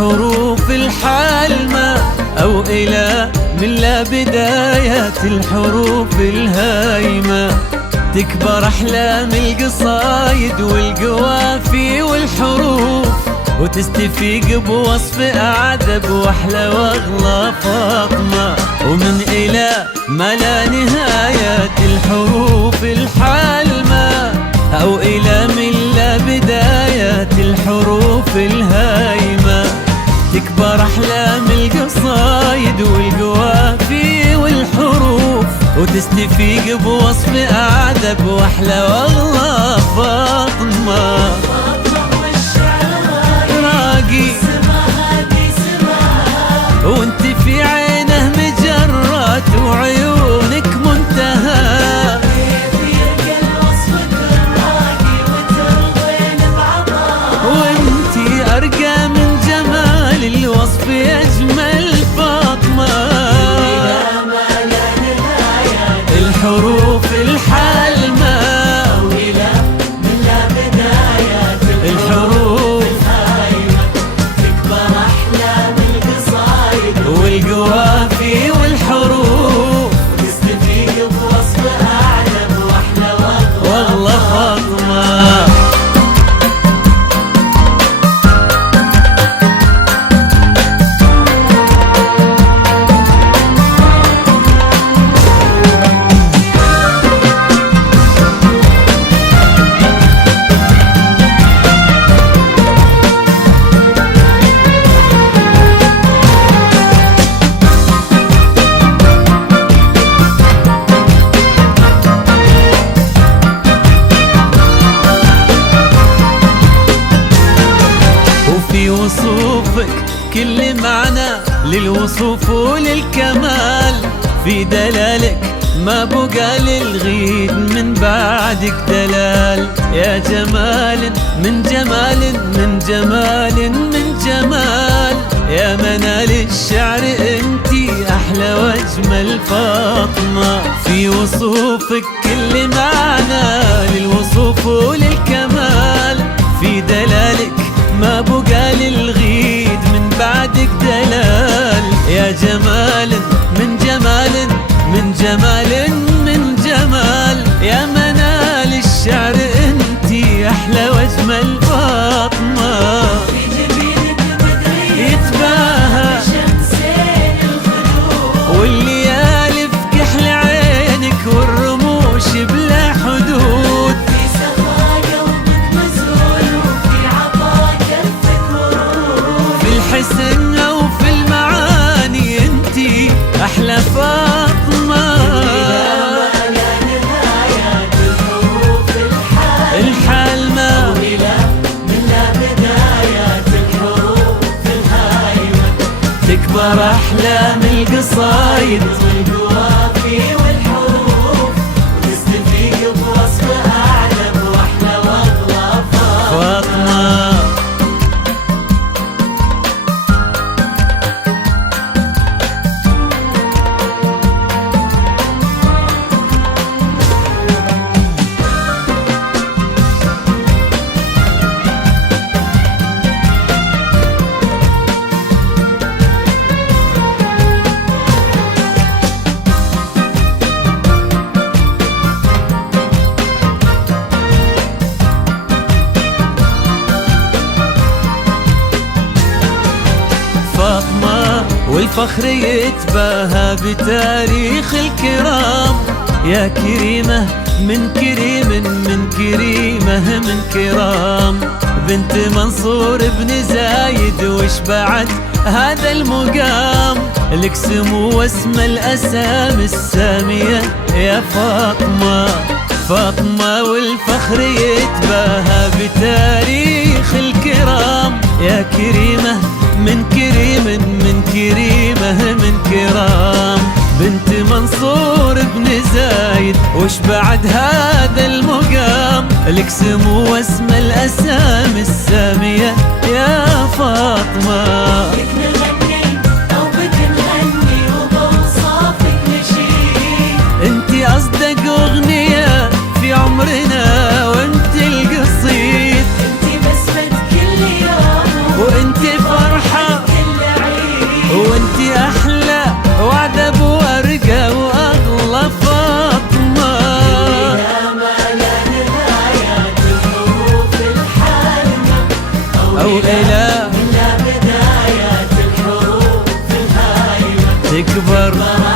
الحروف الحالمة أو إلى من لا بدايات الحروف الهايمة. تكبر أحلام القصايد والقوافي والحروف، وتستفيق بوصف أعذب وأحلى وأغلى فاطمة. ومن إلى ما لا نهايات الحروف الحالمة أو إلى من لا بدايات الحروف الهايمة. تكبر أحلام القصايد والقوافي والحروف، وتستفيق بوصف أعذب وأحلى وأغلى فاطمة. وانت في عينه مجرات وعيونك منتهى، وانت أرقى من جمال الوصف أجمل فاطمة. الحروف الحالمة من لا بدايات الحروف الهايمة. تكبر أحلام القصايد والقوافي والحروف، وتستفيق بوصف أعذب وأحلى وأغلى فاطمة. وصوفك كل معنى للوصوف وللكمال، في دلالك ما بقى للغيد من بعدك دلال. يا جمال من جمال من جمال من جمال، يا منال الشعر انتي أحلى واجمل فاطمة. في وصوفك كل معنى للوصوف وللكمال، في دلالك ما بقى للغيد من بعدك دلال. يا جمال من جمال من جمال من جمال، يا منال الشعر انتي أحلى واجمل فاطمة. يتباهى والليالي في كحل عينك والرموش بلا حدود، الحسن وفي المعاني انتي أحلى فاطمة. الحالمة من لا بدايات الحروف الهايمة. تكبر أحلام القصايد والقوافي والحروف، وتستفيق بوصف أعذب وأحلى وأغلى فاطمة. والفخر يتباهى بتاريخ الكرام. يا كريمة من كريم من كريمة من كرام، بنت منصور بن زايد وش بعد هذا المقام. لك سمو واسم الأسامي السامية يا فاطمة. فاطمة والفخر يتباهى بتاريخ الكرام. يا كريمة من كريم من كريمة من كرام، بنت منصور بن زايد وش بعد هذا المقام. لك سمو واسم الأسامي السامية يا فاطمة. بك نغني أو بك نغني وبوصافك نشيد، انتي أصدق أغنية في عمرنا وانت القصيد، انتي بسمة كل يوم وانتي فرحة أكبر.